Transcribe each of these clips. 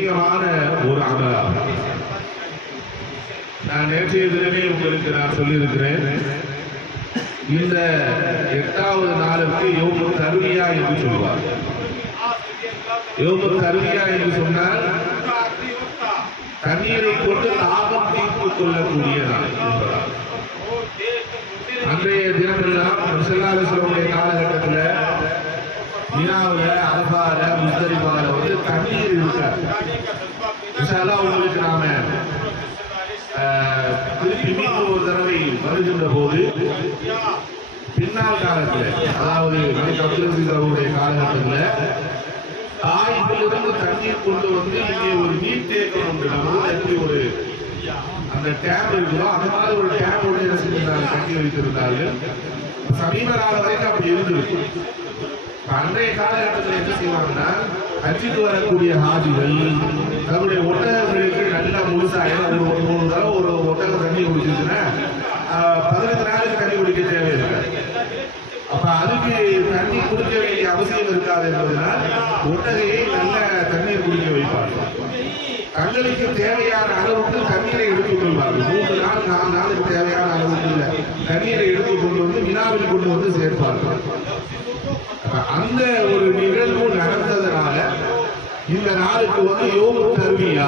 முக்கியமான ஒரு அமலாகும் நான் நேற்றைய தினமே உங்களுக்கு நான் சொல்லியிருக்கிறேன். இந்த எட்டாவது நாளுக்கு யோமு தருவியா என்று சொல்வார். யோமு தருவியா என்று சொன்னால் தண்ணீரை கொண்டு தாகம் தீர்த்துக் கொள்ளக்கூடிய நாள் அன்றைய தினமெல்லாம் செல்லாலோசனுடைய காலகட்டத்தில் வினாவில் அரபால முஸ்தரிபால தண்ணீர் இருக்காது இன்ஷால்லா உங்களுக்கு நாம திருப்பி மீண்டும் ஒரு தடவை வருகின்ற போது பின்னால் காலத்தில் அதாவது மனித அவருடைய காலகட்டத்தில் தாய்ப்பிலிருந்து தண்ணீர் கொண்டு வந்து இங்கே ஒரு நீர் தேக்கம் எப்படி ஒரு அந்த டேப் இருக்குதோ அந்த மாதிரி ஒரு டேப்போட என்ன செஞ்சிருந்தாங்க கட்டி வைத்திருந்தார்கள் சமீப கால வரைக்கும் அப்படி இருந்திருக்கு அன்றைய காலகட்டத்தில் என்ன செய்வாங்கன்னா அச்சுக்கு வரக்கூடிய ஹாஜிகள் தன்னுடைய ஒட்டகங்களுக்கு நல்லா முழுசாக ஒரு மூணு தடவை ஒரு ஒட்டகம் தண்ணி குடிச்சிருச்சுன்னா பதினெட்டு நாளுக்கு தண்ணி குடிக்க தேவையில்லை அப்ப அதுக்கு தண்ணி குடிக்க வேண்டிய அவசியம் இருக்காது என்பதனால் ஒட்டகையை நல்ல தண்ணீர் குடிக்க வைப்பார்கள் தங்களுக்கு தேவையான அளவுக்கு தண்ணீரை எடுத்துக் கொள்வார்கள். மூன்று நாள் நாலு நாளுக்கு தேவையான அளவுக்கு இல்லை. தண்ணீரை எடுத்துக் கொண்டு வந்து வினாவில் கொண்டு வந்து சேர்ப்பார்கள். அந்த ஒரு நிகழ்வு நடந்ததுனால இந்த நாளுக்கு வந்து யோக தருவியா?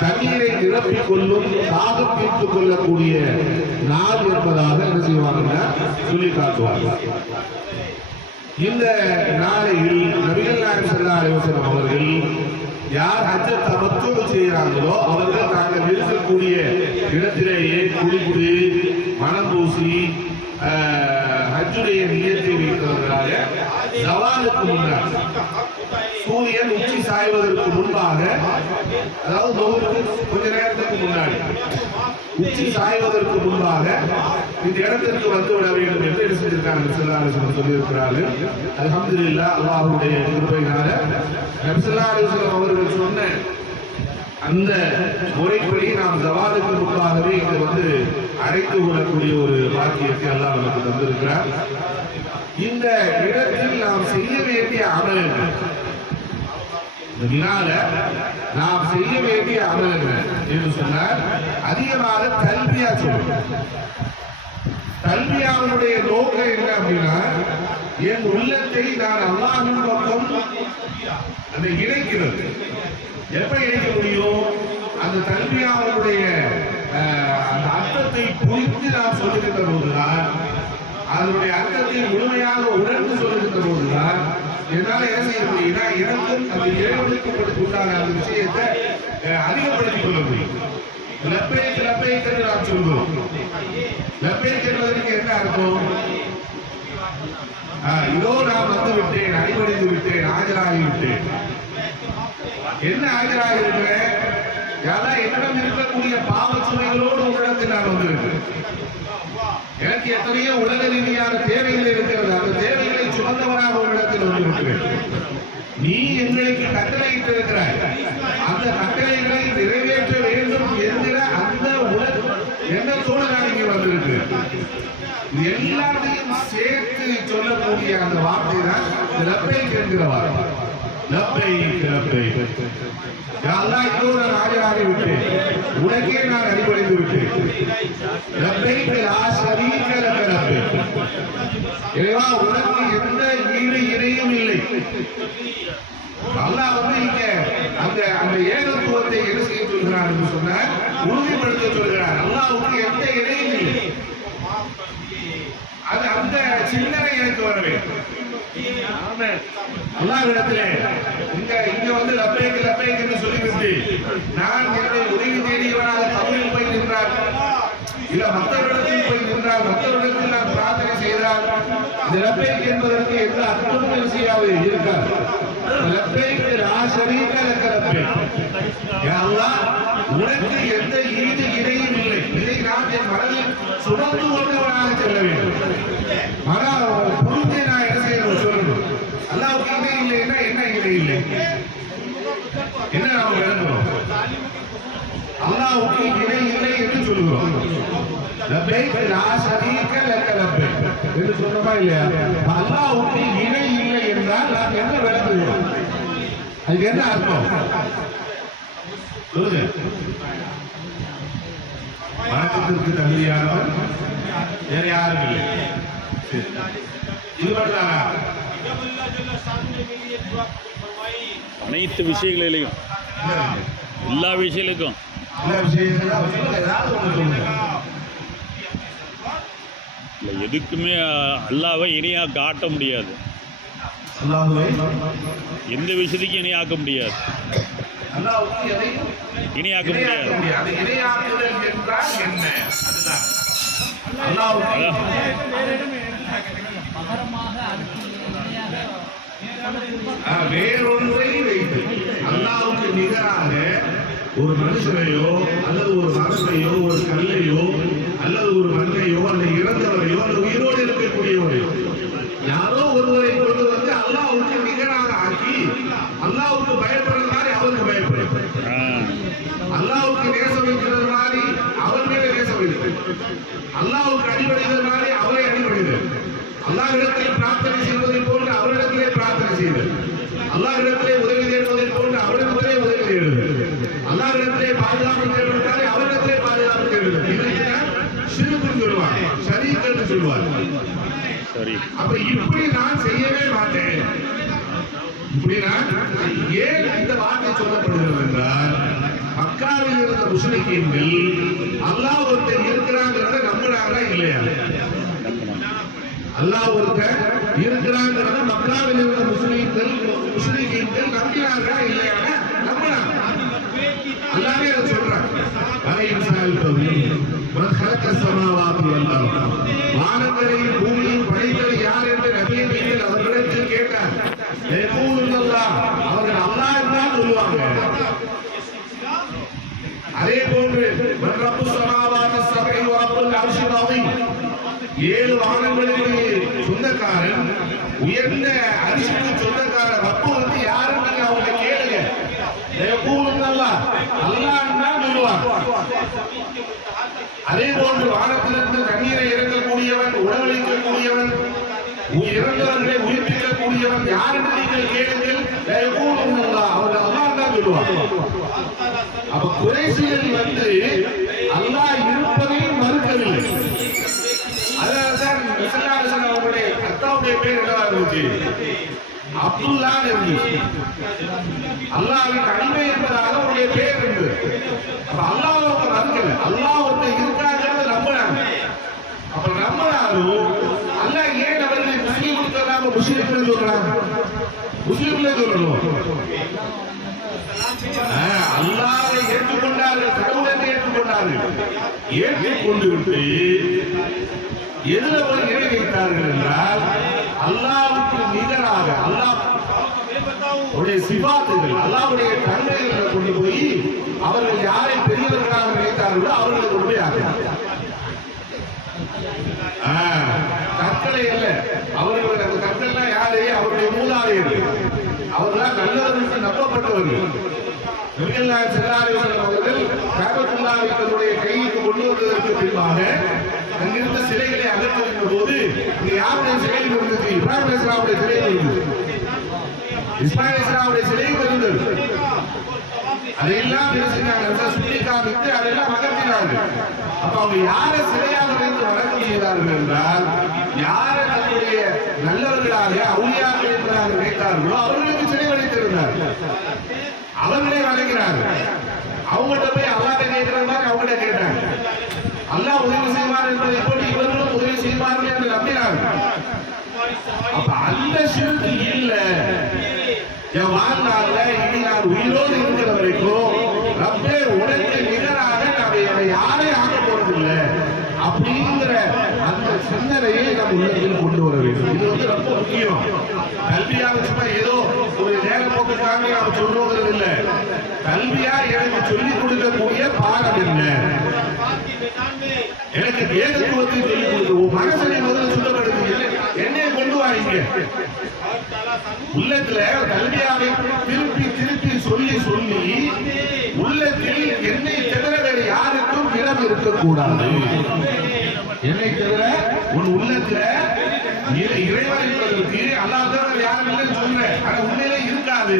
தண்ணீரை நிரப்பிக் கொள்ளும் தாகம் தீர்த்துக் கொள்ளக்கூடிய நாள் என்பதாக என்ன செய்வாங்கன்னா சொல்லி காட்டுவார்கள் இந்த நாளையில் நபிகள் நாயகம் செல்லா அலைஹி அவர்கள் யார் ஹஜ்ஜ தமத்து செய்கிறாங்களோ அவர்கள் தாங்கள் இருக்கக்கூடிய இடத்திலேயே குளித்து மனம் பூசி ஆஹ், ஹஜ்ஜுடைய ஜவாலுக்கு முன்னால். சூரியன் உச்சி சாய்வதற்கு முன்பாக அதாவது நோவுக்கு கொஞ்ச நேரத்துக்கு முன்னாடி உச்சி சாய்வதற்கு முன்பாக இந்த இடத்திற்கு வந்து விட வேண்டும் என்று என்ன செஞ்சிருக்காங்க செல்லாரசன் சொல்லியிருக்கிறார்கள் இல்லா அல்லாஹுடைய கிருப்பையினால நபிசல்லாரசன் அவர்கள் சொன்ன அந்த முறைப்படி நாம் ஜவாலுக்கு முன்பாகவே இங்கு வந்து அழைத்து கொள்ளக்கூடிய ஒரு பாக்கியத்தை அல்லாஹ் நமக்கு தந்திருக்கிறார். இந்த இடத்தில் நாம் செய்ய வேண்டிய அமல் என்ன? நாம் செய்ய வேண்டிய அமல் என்ன என்று சொன்னால் அதிகமாக கல்வியா சொல்லணும் கல்வியாவுடைய நோக்கம் என்ன அப்படின்னா என் உள்ளத்தை நான் அல்லாஹின் பக்கம் அந்த இணைக்கிறது. எப்ப இணைக்க முடியும்? அந்த கல்வியாவுடைய அந்த அர்த்தத்தை புரிந்து நாம் சொல்லுகின்ற போதுதான் அதனுடைய அர்த்தத்தை முழுமையாக உணர்ந்து சொல்லுகின்ற போதுதான் என்னால என்ன செய்ய முடியும்னா எனக்கும் அந்த இறைவனுக்கு உண்டான அந்த விஷயத்தை அதிகப்படுத்திக் கொள்ள முடியும். லப்பை லப்பை நாம் சொல்கிறோம் லப்பை என்பதற்கு என்ன அர்த்தம்? இதோ நான் வந்து விட்டேன் அடிபடிந்து விட்டேன் ஆஜராகி விட்டேன். என்ன ஆஜராகி இருக்கிறேன் யாரா என்னிடம் இருக்கக்கூடிய பாவ சுமைகளோடு உங்களிடத்தில் நான் வந்திருக்கிறேன் எனக்கு எத்தனையோ உலக ரீதியான தேவைகள் இருக்கிறது. அந்த தேவைகளை சுமந்தவராக உங்களிடத்தில் வந்திருக்கிறேன். நீ எங்களுக்கு கட்டளையிட்டு இருக்கிறாய் அந்த கட்டளைகளை நிறைவேற்ற வேண்டும் என்கிற அந்த உலக எண்ணத்தோடு நான் இங்கே வந்திருக்கு எல்லாத்தையும் சேர்த்து சொல்லக்கூடிய அந்த வார்த்தை தான் லப்பை என்கிற வார்த்தை. லப்பை லப்பை யாரெல்லாம் இதோ நான் ஆஜராகி விட்டேன். உனக்கே நான் அடிபடைந்து விட்டேன். லப்பைக்கு இறைவா உனக்கு எந்த ஈடு இணையும் இல்லை. அல்லாஹ் வந்து இங்க அந்த அந்த ஏகத்துவத்தை என்ன செய்ய சொல்கிறார் என்று சொன்னால் உறுதிப்படுத்த சொல்கிறார் அல்லாஹ்வுக்கு எந்த இணையும் இல்லை. அது அந்த சிந்தனை எனக்கு வர வேண்டும் அல்லாஹ்விடத்திலே இங்க இங்க வந்து லப்பைக்கு லப்பைக்கு என்று சொல்லிவிட்டு நான் என்னை உதவி தேடியவனாக தமிழில் போய் நின்றார். இல்ல மற்றவரிடத்தில் போய் நின்றால் மற்றவரிடத்தில் நான் பிரார்த்தனை செய்தால் இந்த லப்பைக்கு என்பதற்கு எந்த அர்த்தமும் செய்யாது இருக்காது லப்பைக்கு ராசரீக லப்பை உனக்கு எந்த ஈடு இடையும் இல்லை. இதை நான் என் மனதில் சுமந்து கொண்டவனாக செல்ல வேண்டும். ஆனா புரிஞ்சு நான் என்ன செய்யணும் சொல்லணும் அல்லாவுக்கு இணை இல்லைன்னா என்ன இணை இல்லை என்ன நாம விளங்குறோம் அல்லாவுக்கு இணை இல்லை என்று சொல்லுகிறோம் லப்பைக் லா ஷரீக லக்க லப்பைக் என்று சொன்னோமா இல்லையா? அல்லாவுக்கு இணை இல்லை என்றால் நாம் என்ன விளங்குகிறோம் அதுக்கு என்ன அர்த்தம்? சொல்லுங்க. வணக்கத்திற்கு தகுதியானவர் வேற யாரும் இல்லை. சரி. இது மட்டும்தானா அனைத்து விஷயங்களிலையும் எல்லா விஷயங்களுக்கும். எல்லா விஷயங்களும் சொல்லுங்க ஏதாவது ஒன்று சொல்லுங்க இல்லை எதுக்குமே அல்லாவை இணையாக காட்ட முடியாது. எந்த விஷயத்துக்கும் இணையாக்க முடியாது. இணையாக்க முடியாது. வேறொன்றை வைத்து. அல்லாஹ்வுக்கு நிகராக ஒரு மனுஷனையோ அல்லது ஒரு மரத்தையோ ஒரு கல்லையோ அல்லது ஒரு மண்ணையோ அல்லது அவர்கள் உயிரோடு இருக்கக்கூடியவர்கள் யாரோ ஒருவரை கொண்டு வந்து அல்லாவுக்கு நிகராக ஆக்கி அல்லாவுக்கு பயப்படுற மாதிரி அவருக்கு பயப்படுறது அல்லாவுக்கு நேசம் வைக்கிறது மாதிரி அவர் மேல நேசம் வைக்கிறது அல்லாவுக்கு அடிபடுகிறது மாதிரி அவரை அடிபடுகிறது அல்லாஹ்விடத்தில் பிரார்த்தனை செய்வதை போன்று அவரிடத்திலே பிரார்த்தனை செய்வது அல்லாஹ்விடத்திலே உதவி தேடுவதை போன்று அவரிடத்திலே உதவி தேடுவது அல்லாஹ்விடத்திலே பாதுகாப்பு தேடுவதை அவரிடத்திலே பாதுகாப்பு தேடுவது இதுதான் சொல்லுவாங்க சரி அப்ப இப்படி நான் செய்யவே மாட்டேன். இப்படி நான் ஏன் இந்த வார்த்தை சொல்லப்படுகிறது என்றால் மக்காவில் இருந்த முஸ்லிம்கள் அல்லாஹ் ஒருத்தர் இருக்கிறாங்கிறத நம்புறாங்களா இல்லையா? அல்லாஹ் ஒருத்தர் இருக்கிறாங்கிறத மக்காவில் இருந்த முஸ்லிம்கள் முஸ்லிம்கள் நம்பினார்களா இல்லையா நம்பினாங்க அல்லாமே அதை சொல்றாங்க வரையும் சால்பது மத்ஹலக்க சமாவாதி வல்லாஹ் வானங்களையும் பூமியும் படைத்தது யார் என்று நபியை நீங்கள் அவர்களிடத்தில் கேட்டார் அவர்கள் அல்லா தான் சொல்லுவாங்க அதே போன்று மன் சபை ஏழு வானங்களுக்கு சொந்தக்காரன் உயர்ந்த அரிசிக்கு சொந்தக்கார ரப்பு வந்து யாருன்னு நீங்க அவங்க கேளுங்க யகூலுல்லாஹ் அல்லாஹ் தான் சொல்லுவாங்க அதே போன்று வானத்திலிருந்து தண்ணீரை இறக்கக்கூடியவன் உணவளிக்கக்கூடியவன் இறந்தவர்களை உயிர்ப்பிக்கக்கூடியவன் யார் என்று நீங்கள் கேளுங்கள். யகூலுல்லாஹ் அவர் அல்லாஹ் தான் சொல்லுவாங்க. அப்ப குறைசிகள் வந்து அல்லாஹ் இருப்பதையும் மறுக்கவில்லை. அதனால்தான் விசல்லாசன் அவருடைய கர்த்தாவுடைய பேர் என்னவா இருந்துச்சு? அப்துல்லா இருந்துச்சு அல்லாவின் அடிமை என்பதாக அவருடைய பேர் இருந்தது. அப்ப அல்லாஹ் மறுக்கல அல்லாஹ் ஒருத்தர் இருக்காங்கிறத நம்பினாங்க அப்ப நம்பினாலும் அல்லாஹ் ஏன் அவர்களை முஸ்லீம் சொல்லாம முஸ்லீம்கள் சொல்றாங்க முஸ்லீம்களே சொல்லணும் அல்லாவை அல்லாஹ்வை ஏற்றுக்கொண்டார்கள் கடவுளை ஏற்றுக்கொண்டார்கள். ஏற்றுக்கொண்டு விட்டு எதுல போய் இணை வைத்தார்கள் என்றால் அல்லாஹ்வுக்கு நிகராக அல்லாஹ் உடைய சிபாத்துகள் அல்லாஹ்வுடைய தன்மைகளை கொண்டு போய் அவர்கள் யாரை பெரியவர்களாக நினைத்தார்களோ அவர்களை கொண்டு போய் ஆக்கினார்கள் ஆஹ், கற்களை அல்ல அவர்கள் அந்த கற்கள்லாம் யாரு அவருடைய மூதாதையர்கள் நல்லவர்களுக்கு நம்பப்பட்டவர்கள். நபிகள்நாயகம் ஸல்லல்லாஹு அலைஹி அவர்கள் காபத்துல்லாஹை தன்னுடைய கைக்கு கொண்டு வந்ததற்கு பின்பாக அங்கிருந்த சிலைகளை அகற்றுகின்ற போது இங்க யாருடைய சிலை இருந்தது இப்ராஹிம் அலைஹிஸ்ஸலாமுடைய சிலை இருந்தது இஸ்மாயில் இஸ்லாமுடைய சிலை இருந்தது அதையெல்லாம் என்ன செஞ்சாங்க? சுட்டி காமித்து அதெல்லாம் அகற்றினாங்க அப்ப அவங்க யாரை சிலையாக வைத்து வணக்கம் செய்தார்கள் என்றால் யாரை தன்னுடைய நல்லவர்களாக அவுளியாக என்பதாக நினைத்தார்களோ அவர்களுக்கு செலவழித்திருந்தார் அவர்களே வழங்கினார்கள் அவங்கள்ட்ட போய் அல்லாட்ட கேட்கிறாங்க அவங்கள்ட்ட கேட்டாங்க. அல்லாஹ் உதவி செய்வார் என்பதை போட்டு இவர்களும் உதவி செய்வார்கள் என்று நம்பினார்கள். அப்ப அந்த சிறுத்து இல்ல. என் வாழ்நாள்ல இனி நான் உயிரோடு இருக்கிற வரைக்கும் ரப்பே உனக்கு நிகராக நான் என்னை யாரை ஆக போறதில்லை. அப்படிங்கிற அந்த சிந்தனையை நம்ம உள்ளத்தில் கொண்டு வர வேண்டும். இது வந்து ரொம்ப முக்கியம். கல்வியாக சும்மா ஏதோ ஒரு நேர போக்குக்காக நாம சொல்லுவது இல்லை. கல்வியா எனக்கு சொல்லிக் கொடுக்கக்கூடிய பாடம் என்ன? எனக்கு வேதத்துவத்தை சொல்லிக் கொடுக்க உன் மனசனை முதல்ல சுத்தப்படுத்து என்னைய கொண்டு வாங்க உள்ளத்துல கல்வியாவை திருப்பி திருப்பி சொல்லி சொல்லி உள்ளத்தில் என்னை தவிர வேறு யாருக்கும் இடம் இருக்கக்கூடாது. என்னை தவிர உன் உள்ளத்துல இறைவன் என்பதற்கு அல்லாத யாரும் இல்லைன்னு சொல்றேன் ஆனா உண்மையிலே இருக்காது.